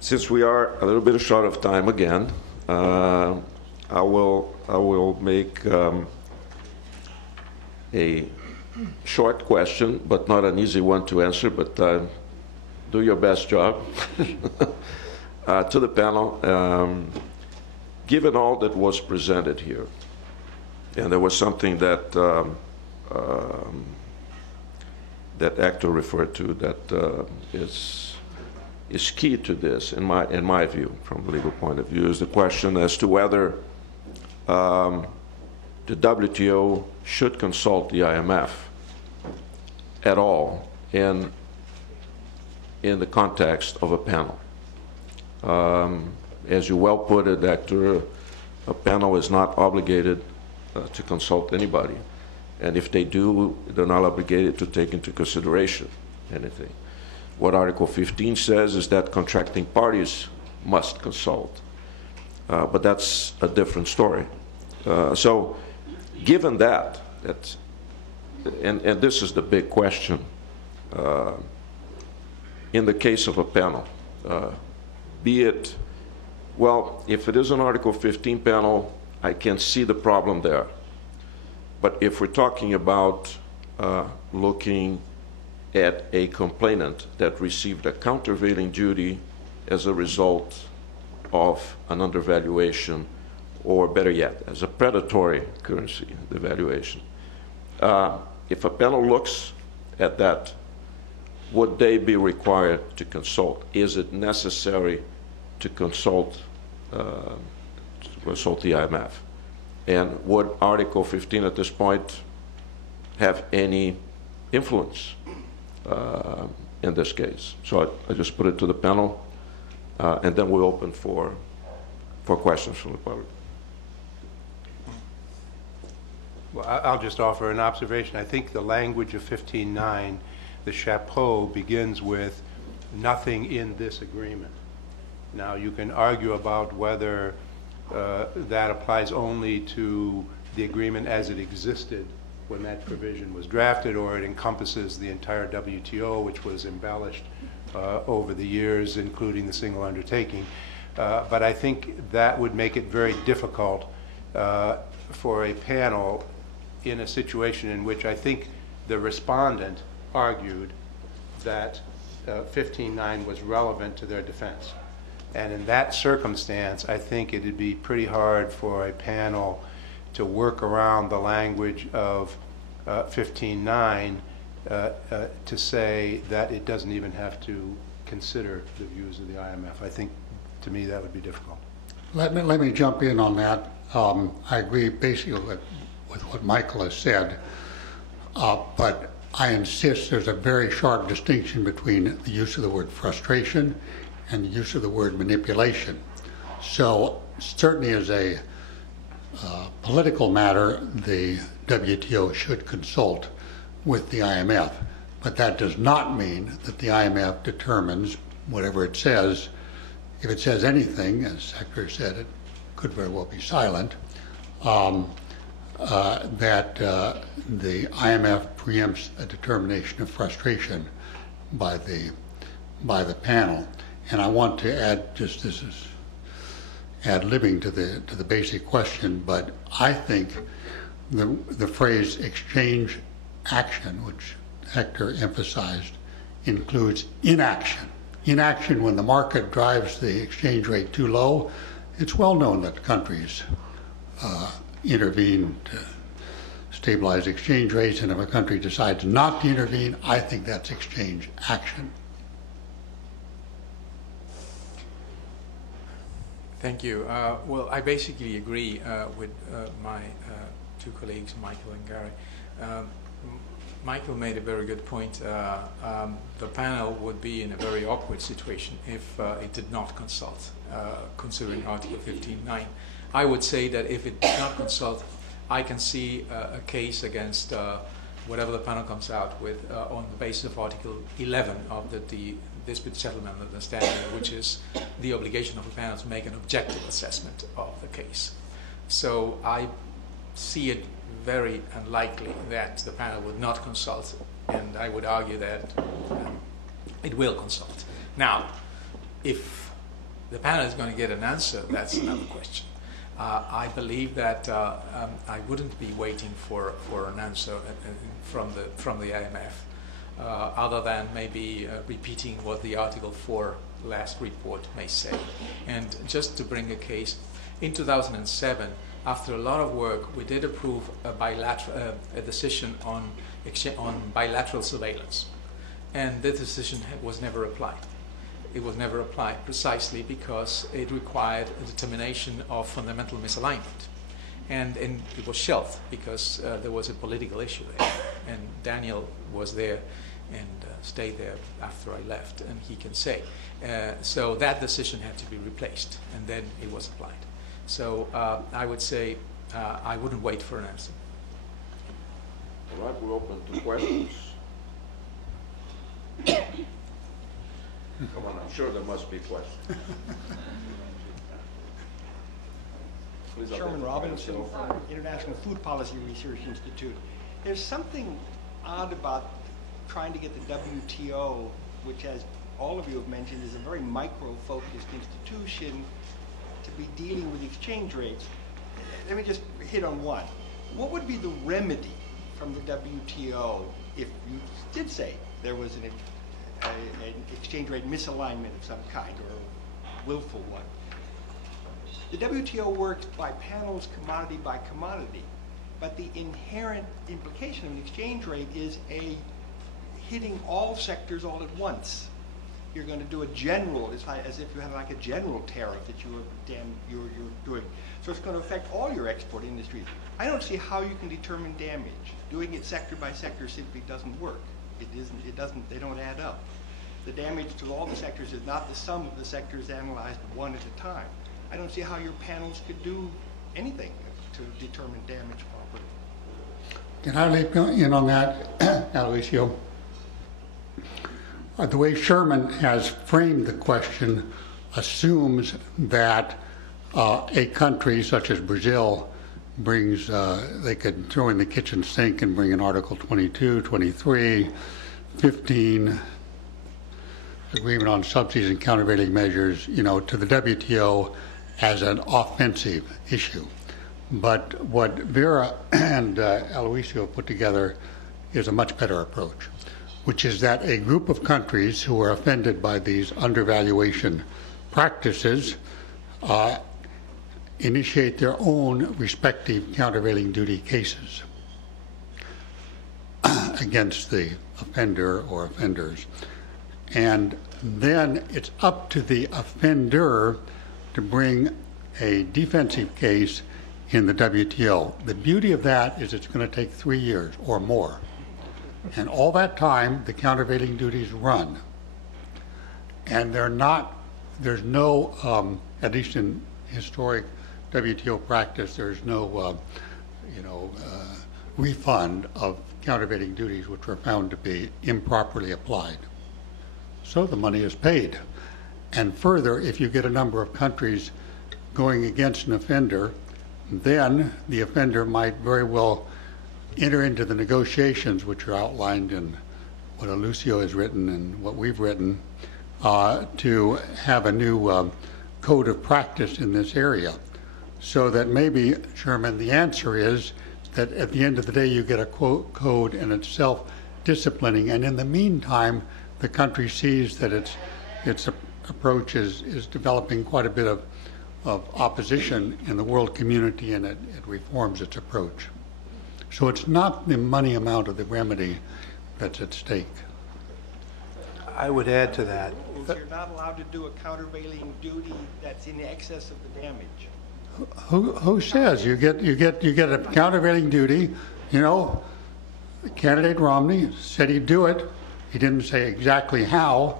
Since we are a little bit short of time again, I will make a short question, but not an easy one to answer, but do your best job. To the panel, given all that was presented here, and there was something that that Hector referred to that is key to this, in my view, from a legal point of view, is the question as to whether the WTO should consult the IMF at all in the context of a panel. As you well put it, Hector, a panel is not obligated to consult anybody. And if they do, they're not obligated to take into consideration anything. What Article 15 says is that contracting parties must consult. But that's a different story. So given that and this is the big question, in the case of a panel, be it, well, if it is an Article 15 panel, I can see the problem there. But if we're talking about looking at a complainant that received a countervailing duty as a result of an undervaluation, or better yet, as a predatory currency devaluation, if a panel looks at that, would they be required to consult? Is it necessary to consult the IMF? And would Article 15 at this point have any influence in this case? So I just put it to the panel, and then we'll open for questions from the public. Well, I'll just offer an observation. I think the language of 15.9, the chapeau, begins with nothing in this agreement. Now, you can argue about whether that applies only to the agreement as it existed when that provision was drafted, or it encompasses the entire WTO, which was embellished over the years, including the single undertaking. But I think that would make it very difficult for a panel in a situation in which I think the respondent argued that 15.9 was relevant to their defense. And in that circumstance, I think it would be pretty hard for a panel to work around the language of 15.9 to say that it doesn't even have to consider the views of the IMF. I think, to me, that would be difficult. Let me jump in on that. I agree basically with what Michael has said, but I insist there's a very sharp distinction between the use of the word frustration and the use of the word manipulation. So certainly as a political matter, the WTO should consult with the IMF, but that does not mean that the IMF determines whatever it says. If it says anything, as Hector said, it could very well be silent, that the IMF preempts a determination of frustration by the panel. And I want to add, just this is ad-libbing to the basic question, but I think the phrase exchange action, which Hector emphasized, includes inaction. Inaction when the market drives the exchange rate too low. It's well known that countries intervene to stabilize exchange rates, and if a country decides not to intervene, I think that's exchange action. Thank you. Well, I basically agree with my two colleagues, Michael and Gary. Michael made a very good point. The panel would be in a very awkward situation if it did not consult, considering Article 15.9. I would say that if it did not consult, I can see a case against whatever the panel comes out with on the basis of Article 11 of the dispute settlement understanding, which is the obligation of the panel to make an objective assessment of the case. So I see it very unlikely that the panel would not consult, and I would argue that it will consult. Now, if the panel is going to get an answer, that's another question. I believe that I wouldn't be waiting for an answer from the IMF, other than maybe repeating what the Article 4 last report may say. And just to bring a case, in 2007, after a lot of work, we did approve a decision on bilateral surveillance, and the decision was never applied. It was never applied precisely because it required a determination of fundamental misalignment. And it was shelved because there was a political issue there. And Daniel was there and stayed there after I left, and he can say. So that decision had to be replaced, and then it was applied. So I would say I wouldn't wait for an answer. All right, we're open to questions. Come on, I'm sure there must be questions. Sherman Robinson from International Food Policy Research Institute. There's something odd about trying to get the WTO, which, as all of you have mentioned, is a very micro-focused institution, to be dealing with exchange rates. Let me just hit on one. What would be the remedy from the WTO if you did say there was an exchange rate misalignment of some kind, or a willful one? The WTO works by panels, commodity by commodity, but the inherent implication of an exchange rate is hitting all sectors all at once. You're going to do a general, it's like as if you had like a general tariff that you're doing. So it's going to affect all your export industries. I don't see how you can determine damage. Doing it sector by sector simply doesn't work. They don't add up. The damage to all the sectors is not the sum of the sectors analyzed one at a time. I don't see how your panels could do anything to determine damage properly. Can I leap in on that, Aluisio? The way Sherman has framed the question assumes that a country such as Brazil brings, they could throw in the kitchen sink and bring in Article 22, 23, 15, agreement on subsidies and countervailing measures, to the WTO as an offensive issue. But what Vera and Aluisio put together is a much better approach, which is that a group of countries who are offended by these undervaluation practices initiate their own respective countervailing duty cases against the offender or offenders. And then it's up to the offender to bring a defensive case in the WTO. The beauty of that is it's going to take 3 years or more. And all that time, the countervailing duties run. And there's no, at least in historic WTO practice, there's no, refund of countervailing duties which were found to be improperly applied. So the money is paid. And further, if you get a number of countries going against an offender, then the offender might very well enter into the negotiations which are outlined in what Aluisio has written and what we've written to have a new code of practice in this area. So that maybe, Sherman, the answer is that at the end of the day you get a code and it's self-disciplining, and in the meantime the country sees that its approach is developing quite a bit of opposition in the world community, and it reforms its approach. So it's not the money amount of the remedy that's at stake. I would add to that. You're not allowed to do a countervailing duty that's in excess of the damage. Who says you get a countervailing duty? Candidate Romney said he'd do it. He didn't say exactly how,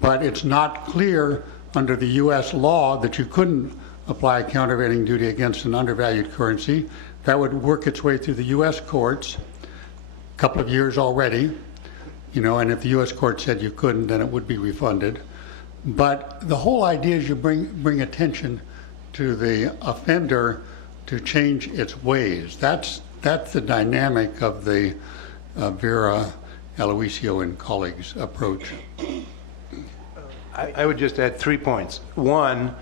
but it's not clear under the U.S. law that you couldn't apply a countervailing duty against an undervalued currency. That would work its way through the U.S. courts, a couple of years already, and if the U.S. court said you couldn't, then it would be refunded. But the whole idea is you bring attention to the offender to change its ways. That's the dynamic of the Vera, Aluisio, and colleagues' approach. I would just add 3 points. One,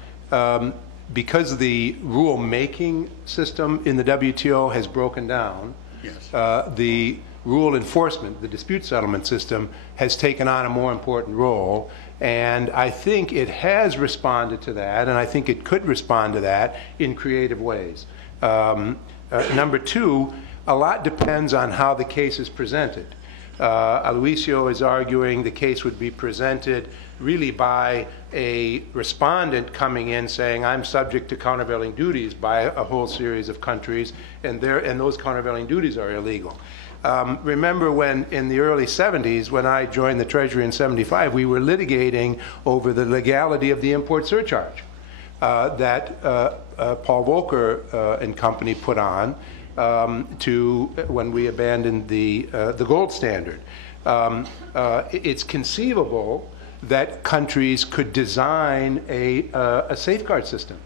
because the rule-making system in the WTO has broken down, Yes. The rule enforcement, the dispute settlement system, has taken on a more important role. And I think it has responded to that, and I think it could respond to that in creative ways. Number two, a lot depends on how the case is presented. Aluisio is arguing the case would be presented really by a respondent coming in saying, I'm subject to countervailing duties by a whole series of countries, and those countervailing duties are illegal. Remember when in the early 70s, when I joined the Treasury in 75, we were litigating over the legality of the import surcharge that Paul Volcker and company put on when we abandoned the gold standard. It's conceivable that countries could design a safeguard system,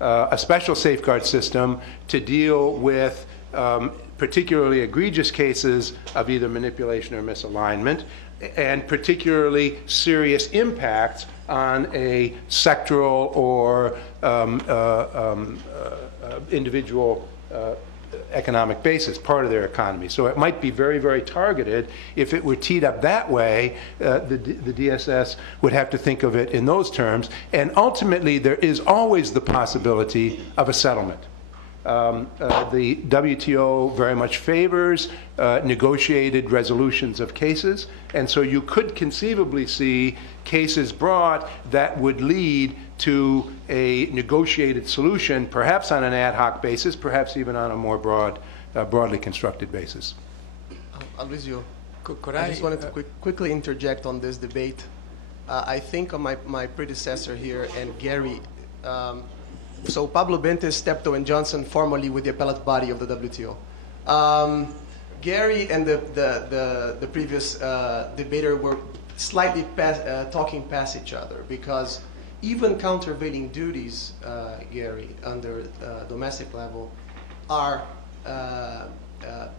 a special safeguard system to deal with particularly egregious cases of either manipulation or misalignment, and particularly serious impacts on a sectoral or individual economic basis, part of their economy. So it might be very, very targeted. If it were teed up that way, the DSS would have to think of it in those terms. And ultimately, there is always the possibility of a settlement. The WTO very much favors negotiated resolutions of cases, and so you could conceivably see cases brought that would lead to a negotiated solution, perhaps on an ad hoc basis, perhaps even on a more broadly constructed basis. Aluisio, Could I just wanted to quickly interject on this debate. I think of my predecessor here and Gary. So Pablo Bentes, Steptoe, and Johnson formerly with the appellate body of the WTO. Gary and the previous debater were slightly talking past each other, because even countervailing duties, Gary, under domestic level, are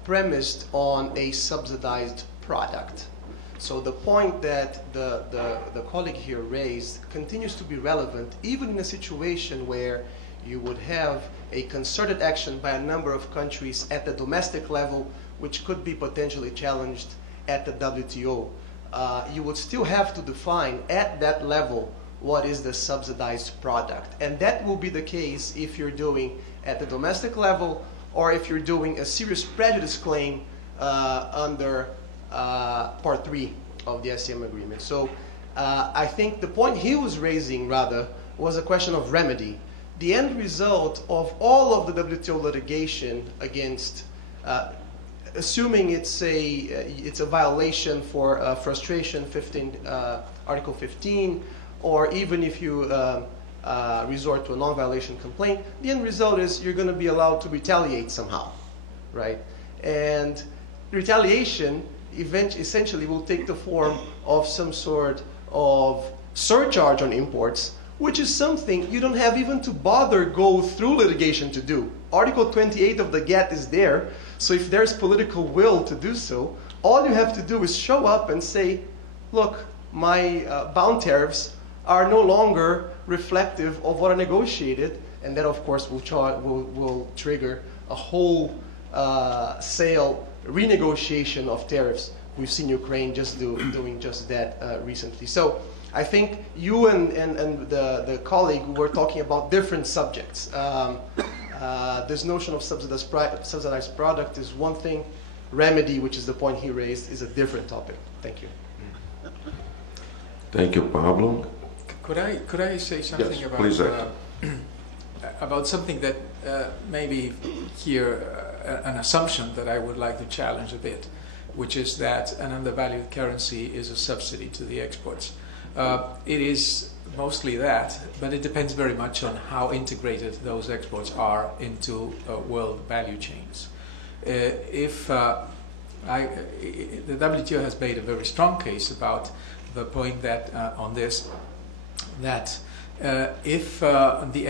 premised on a subsidized product. So the point that the colleague here raised continues to be relevant, even in a situation where you would have a concerted action by a number of countries at the domestic level, which could be potentially challenged at the WTO. You would still have to define at that level what is the subsidized product. And that will be the case if you're doing at the domestic level, or if you're doing a serious prejudice claim under Part 3 of the SCM agreement. So I think the point he was raising, rather, was a question of remedy. The end result of all of the WTO litigation against, assuming it's a violation for frustration, Article 15, or even if you resort to a non-violation complaint, the end result is you're going to be allowed to retaliate somehow, right? And retaliation essentially will take the form of some sort of surcharge on imports, which is something you don't have even to bother go through litigation to do. Article 28 of the GATT is there, so if there's political will to do so, all you have to do is show up and say, look, my bound tariffs are no longer reflective of what I negotiated, and that, of course, will trigger a whole sale renegotiation of tariffs. We've seen Ukraine just doing just that recently. So I think you and the colleague were talking about different subjects. This notion of subsidized product is one thing. Remedy, which is the point he raised, is a different topic. Thank you. Thank you, Pablo. Could I say something Yes, about please, about something that maybe here an assumption that I would like to challenge a bit, which is that an undervalued currency is a subsidy to the exports. It is mostly that, but it depends very much on how integrated those exports are into world value chains. The WTO has made a very strong case about the point that on this, that if the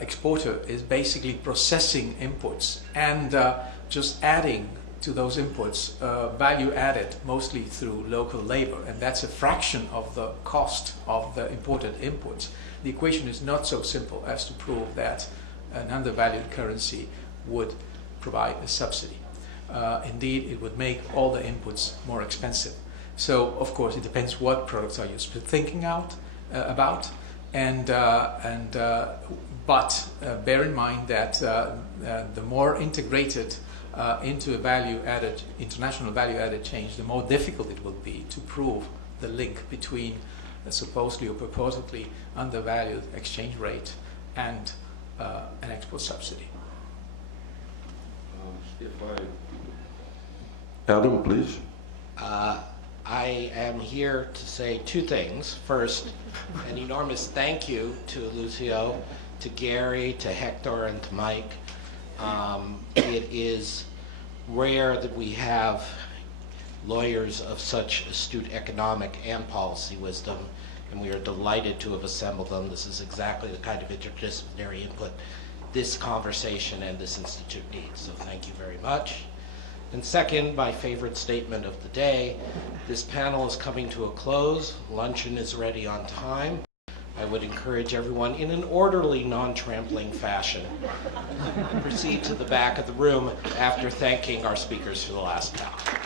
exporter is basically processing imports and just adding to those inputs value added mostly through local labor, and that's a fraction of the cost of the imported inputs, the equation is not so simple as to prove that an undervalued currency would provide a subsidy. Indeed, it would make all the inputs more expensive. So, of course, it depends what products are you thinking about, but bear in mind that the more integrated into a international value-added change, the more difficult it will be to prove the link between a supposedly or purportedly undervalued exchange rate and an export subsidy. Adam, please. I am here to say two things. First, an enormous thank you to Aluisio, to Gary, to Hector, and to Mike. It is rare that we have lawyers of such astute economic and policy wisdom, and we are delighted to have assembled them. This is exactly the kind of interdisciplinary input this conversation and this institute needs, so thank you very much. And second, my favorite statement of the day, this panel is coming to a close. Luncheon is ready on time. I would encourage everyone in an orderly, non-trampling fashion to proceed to the back of the room after thanking our speakers for the last hour.